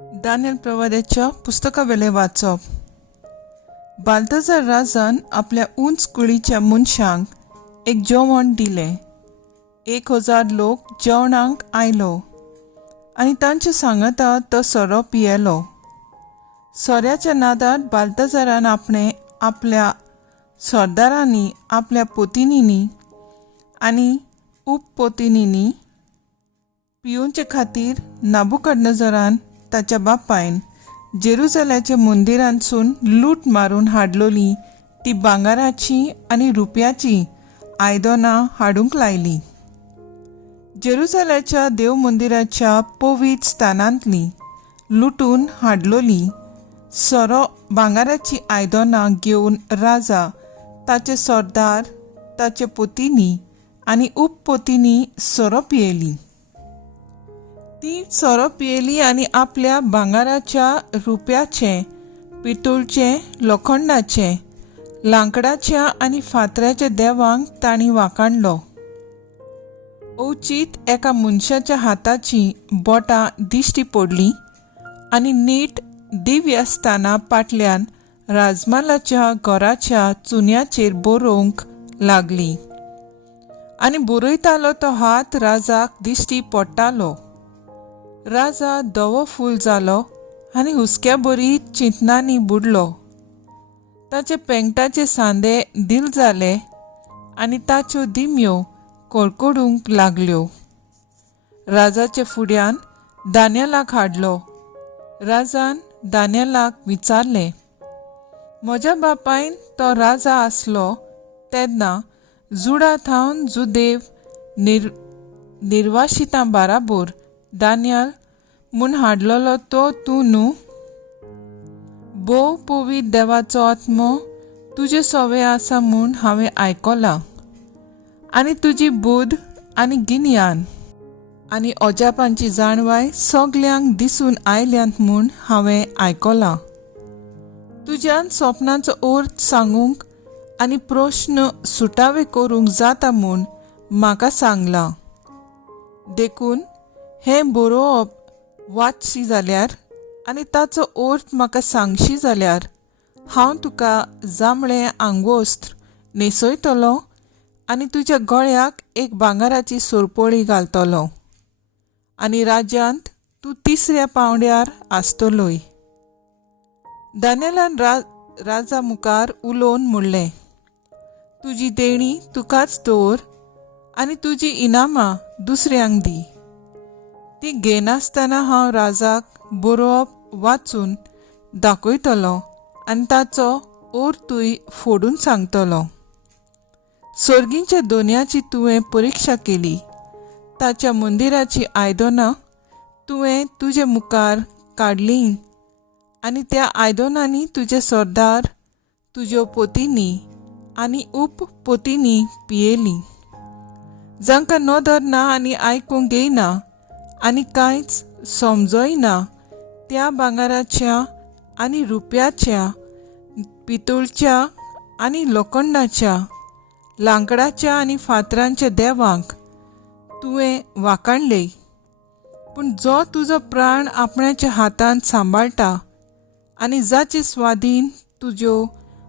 दानियल प्रवाद्याच्या पुस्तकावेले वाचप. बाल्तजार राजान आपल्या उंच कुळीच्या मनशांक एक जेवण दिलें. 1000 लोक जेवणाक आयलो आनी तांचे सांगता तो सोरो पियेलो. सोऱ्याच्या नादार बाल्तजारान आपल्या सरदारांनी, आपल्या पोतिनींनी आनी उपपोतिनींनी पिवचे खातीर नाबुकदनेझरान ताच्या बापायन जेरुसलेमाच्या मंदिरांतसून लूट मारून हाडलोली ती भांगाराची आनी रुप्याची आयदनां हाडूंक लायली. जेरुसलेमाच्या देव मंदिराच्या पवित्र स्थानांतली लुटून हाडलोली सोरो भांगाराची आयदनां घेवन राजा, ताचे सरदार, ताचे पोतिनी आनी उपपोतिनी सोरो पियेली. ती सोरो पियेली आनी आपल्या भांगाराच्या, रुप्याचे, पितूळचे, लोखंडाचे, लांकडाच्या आनी फातराच्या देवांक तांणी वाखाणलो. ओचीत एका मनशाच्या हाताची बोटां दिश्टी पडली आनी नीट दिव्य आसतना फाटल्यान राजमहालाच्या घराच्या चुन्याचेर बरोवंक लागली आनी बरयतालो तो हात राजाक दिश्टी पडटालो. राजा धवो फूल जालो आनी हुस्क्या बरी चिंतनांनी बुडलो. ताचे पेंगटाचे सांदे दिल जाले आनी ताच्यो दिम्यो कळकळूंक लागल्यो. राजाचे फुड्यान दानियेलाक हाडलो. राजान दानियेलाक विचारलें. म्हज्या बापायन तो राजा आसलो तेन्ना जुडा थावन जुदेव निर्वासितां बाराबर दानियल म्हूण हाडलोलो तो तूं न्हू? भोव पवित्र देवाचो आत्मो तुजे सोवे आसा म्हूण हांवें आयकलां, आनी तुजी बुद्ध आनी गिन्यान आनी अजापांची जाणवाय सगल्यांक दिसून आयल्यांत म्हूण हांवें आयकलां. तुज्यान स्वप्नाचो अर्थ सांगूंक आनी प्रश्न सुटावे करूंक जाता म्हूण म्हाका सांगलां. देखून हें बरोवप वाचशी जाल्यार आनी ताचो अर्थ म्हाका सांगशी जाल्यार हांव तुका जांबळें आंगवस्त्र न्हेसयतलों आनी तुज्या गळ्याक एक भांगाराची सोरपोळी घालतलों आनी राज्यांत तूं 3ऱ्या पांवड्यार आसतलोय. दानियेलान राजा मुखार उलोवन म्हणलें, तुजी देणी तुकाच दवर आनी तुजी इनामां दुसऱ्यांक दी. ती घेनासतना हांव राजाक बरोवप वाचून दाखयतलों आनी ताचो अर्थूय फोडून सांगतलों. सर्गीच्या दोनयाची तुवें परिक्षा केली. ताच्या मंदिराची आयदनां तुवें तुजे मुखार काडलीं आनी त्या आयदनांनी तुजे सरदार, तुज्यो पोतिनी आनी उपपोतिनी पियेलीं. जांकां नदर ना आनी आयकूंक येयना आनी कांयच समजयना त्या भांगाराच्या आनी रुप्याच्या, पितूळच्या आनी लोखंडाच्या, लांकडाच्या आनी फातरांच्या देवांक तुवें वाखाणले. पूण जो तुजो प्राण आपणाच्या हातांत सांबाळटा आनी जाचे स्वाधीन तुज्यो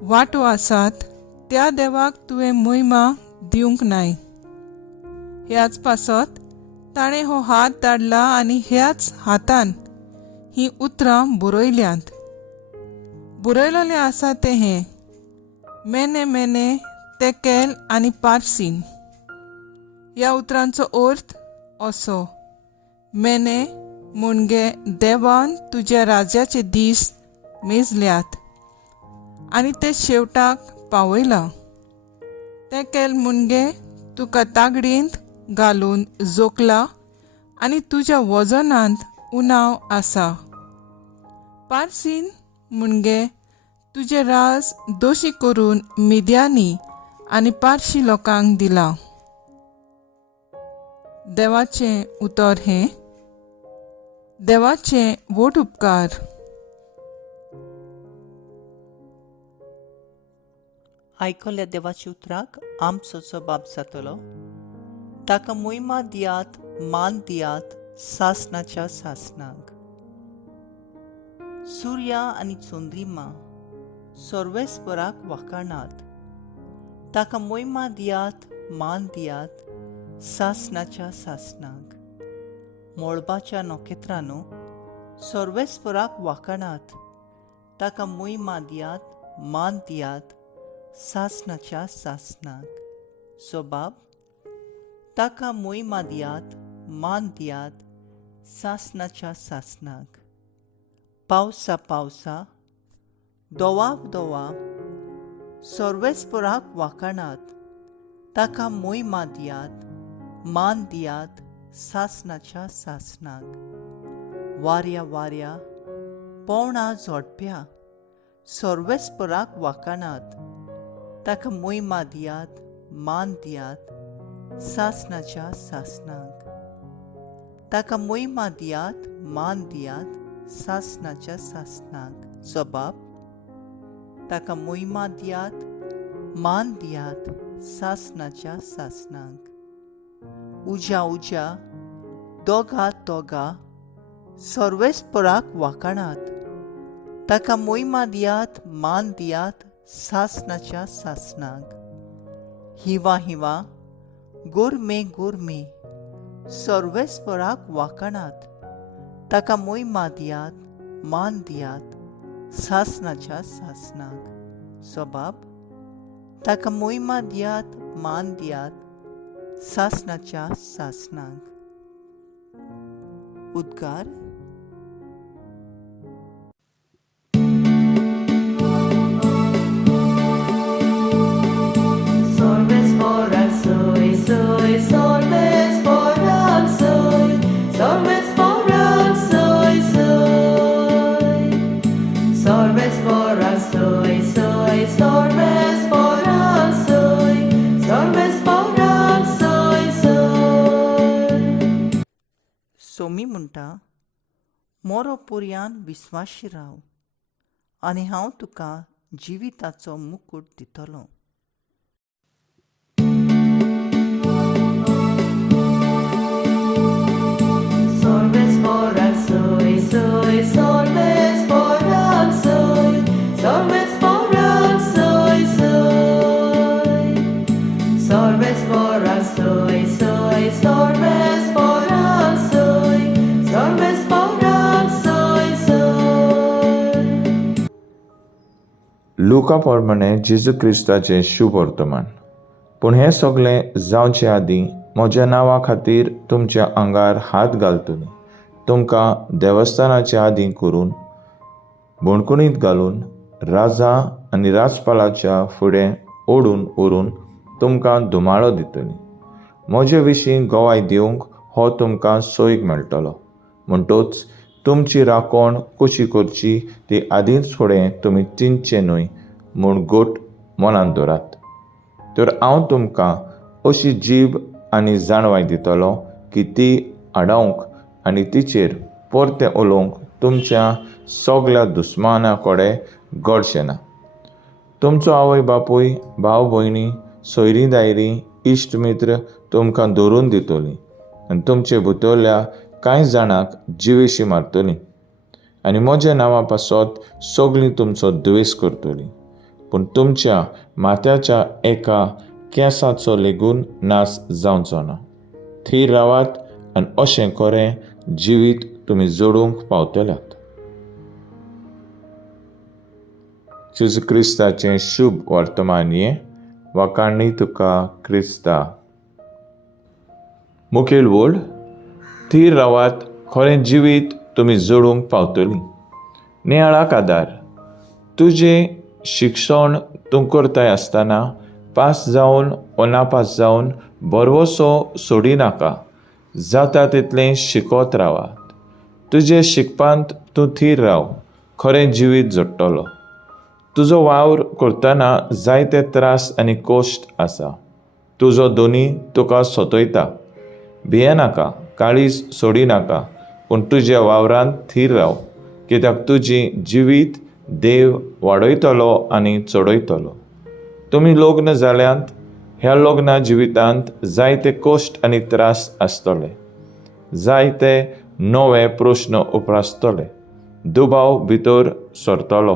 वाटो आसात त्या देवाक तुवें महिमा दिवंक नाय. ह्याच पासत ताणें हो हात धाडला आनी ह्याच हातान हीं उतरां बरयल्यांत. बरयलेलें आसा तें हें: मेने मेने तेकेल आनी पार्सीन. ह्या उतरांचो अर्थ असो: मेने म्हणजे देवान तुज्या राज्याचे दीस मेजल्यात आनी ते शेवटाक पावयला. तेकेल म्हणजे तुका तागडींत घालून जोखला आनी तुज्या वजनांत उणाव आसा. पार्सीन म्हणजे तुजे राज दोशी करून मिद्यानी आनी पारशी लोकांक दिला. देवाचें उतर हें: देवाचे वोट उपकार. आयकल्ल्या देवाच्या उतराक आमचो जबाब जातलो. ताका मोहिमा दियात, मान दियात सासनाच्या सासनाक. सुर्या आनी चोंद्रिमा सर्वेस्पराक वाखाणात. ताका मोहिमा दियात, मान दियात, सासणाच्या सासणाक. मोळपाच्या नोखेत्रांनो सर्वेस्पराक वाखाणात. ताका मोहिमा दियात, मान दियात, सासणाच्या सासणाक. सो बाब, ताका मोहिमा दियात, मान दियात, सासणाच्या सासणाक. पावसा पावसा, दोवाब दोवाब, सर्वेस्पराक वाखाणात. ताका मोहिमा दियात, मान दियात, सासणाच्या सासणाक. वाऱ्या वाऱ्या, पवना झोडप्या, सर्वेस्पराक वाखाणात. ताका मोहिमा दियात, मान दियात, सासणाच्या सासणाक. ताका मोहिमा दियात, मान दियात, सासणाच्या सासणाक. जबाब, ताका मोहिमा दियात, मान दियात, सासणाच्या सासणाक. उज्या उज्या, दोगा दोगा, सर्वेस्पराक वाखाणात. ताका मोहिमा दियात, मान दियात, सासणाच्या सासणाक. हिवा हिवा, गुरमे गुरमे, सर्वेस्पराक वाखाणात. ताका मोहिमा दियात, मान दियात, सासणाच्या सासणाक. जबाब, ताका मोहिमा दियात, मान दियात, सासणाच्या सासणाक. उद्गार. Sorbesporak soy, soy, sorbesporak soy, sorbesporak soy, soy. Sorbesporak soy, soy, sorbesporak soy, sorbesporak soy, soy. Somi म्हणटा, मोरो पर्यान विस्वाशी राव आनी हांव तुका जिविताचो मुकूट दितलों. Sorbesporak soy, soy, sorbesporak soy, sorbesporak soy, soy. Sorbesporak soy, soy, sorbesporak soy, sorbesporak soy, soy. लुका प्रमाणे जेजू क्रिस्ताचें शुभ वर्तमान. पूण हें सगळें जावचे आदीं म्हज्या नांवा खातीर तुमच्या आंगार हात घालतलीं तुमकां देवस्थानाचे आदीं करून बोणकुणींत घालून राजा आनी राजपालाच्या फुडें ओडून व्हरून तुमकां धुमाळो दितलीं. म्हजे विशीं गोवाय दिवंक हो तुमकां सोयीक मेळटलो. म्हणटूच तुमची राखण कशी करची ती आदींच फुडें तुमी चिंतचे न्हय म्हूण गोट मनांत दवरात. तर हांव तुमकां अशी जीब आनी जाणवाय दितलो की ती आडावंक आनी तिचेर परतें उलोवंक तुमच्या सगळ्या दुस्माना कडेन घडचें ना. तुमचो आवय बापूय, भाव भयणी, सोयरीं दायरीं, इश्ट मित्र तुमकां धरून दितलीं आनी तुमचे भितरल्या कांय जाणांक जिवेशी मारतलीं आनी म्हज्या नांवा पासत सगळीं तुमचो द्वेस करतलीं. पूण तुमच्या माथ्याच्या एका केंसाचो लेगून नास जावचो ना. थीर रावात आनी अशें खरें जिवीत तुमी जोडूंक पावतल्यात. जेजू क्रिस्ताचें शुभ वर्तमान हें वाखाणणी तुका क्रिस्ता. मुखेल वड. थीर रावात, खरें जिवीत तुमी जोडूंक पावतलीं. नियाळाक आदार. तुजें शिक्षण तूं करताय आसतना पास जावन वा नापास जावन बरवसो सोडिनाका. जाता तितलें शिकत रावात. तुजे शिकपांत तूं थीर राव, खरें जिवीत जोडटलो. तुजो वावर करतना जायते त्रास आनी कश्ट आसा. तुजो दोनी तुका सतयता. भियेनाका, काळीज सोडिनाका, पूण तुज्या वावरांत थीर राव, कित्याक तुजी जिवीत देव वाडयतलो आनी चडयतलो. तुमी लग्न जाल्यांत ह्या लग्ना जिवितांत जायते कश्ट आनी त्रास आसतले. जायते नवे प्रश्न उप्रासतले. दुबाव भितर सरतलो,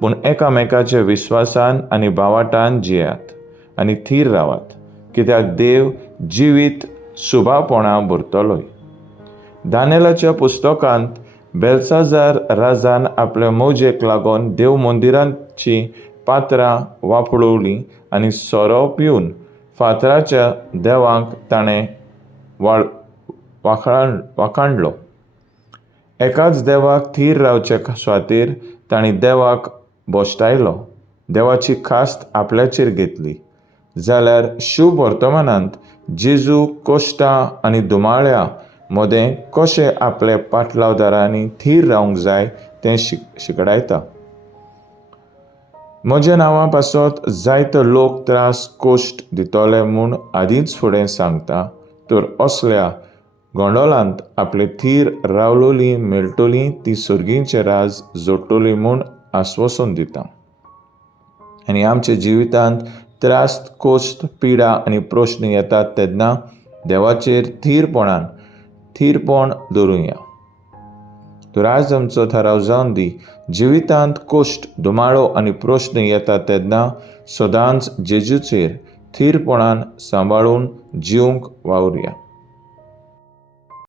पूण एकामेकाच्या विस्वासान आनी भावाटान जियात आनी थीर रावात, कित्याक देव जिवीत सुभावपणां भरतलोय. दानियेलाच्या पुस्तकांत बेलसाजार राजान आपल्या मौजेक लागून देव मंदिरांची पात्रां वापरवलीं आनी सोरो पिवन फातराच्या देवांक ताणें वाखाणलो. एकाच देवाक थीर रावचे सुवातेर तांणी देवाक बोश्टायलो, देवाची खास्त आपल्याचेर घेतली. जाल्यार शुभ वर्तमानांत जेजू कोश्टां आनी दुमाळ्या मदें कशें आपल्या पाटलावदारांनी थीर रावंक जाय तें शिकडायता. म्हज्या नांवा पासत जायतो लोक त्रास कोश्ट दितले म्हूण आदींच फुडें सांगता, तर असल्या गोंडोलांत आपली थीर रावलोली मेळटली ती सुर्गींचें राज जोडटली म्हूण आस्वासन दिता. आनी आमच्या जिवितांत त्रास कोश्ट पिडा आनी प्रश्न येतात तेन्ना देवाचेर थीरपण दवरुया. तर आज आमचो थाराव जावन दी, जिवितांत कोश्ट दुमाळो आनी प्रश्न येता तेन्ना सदांच जेजूचेर थीरपणान सांबाळून जिवंक वावुरया.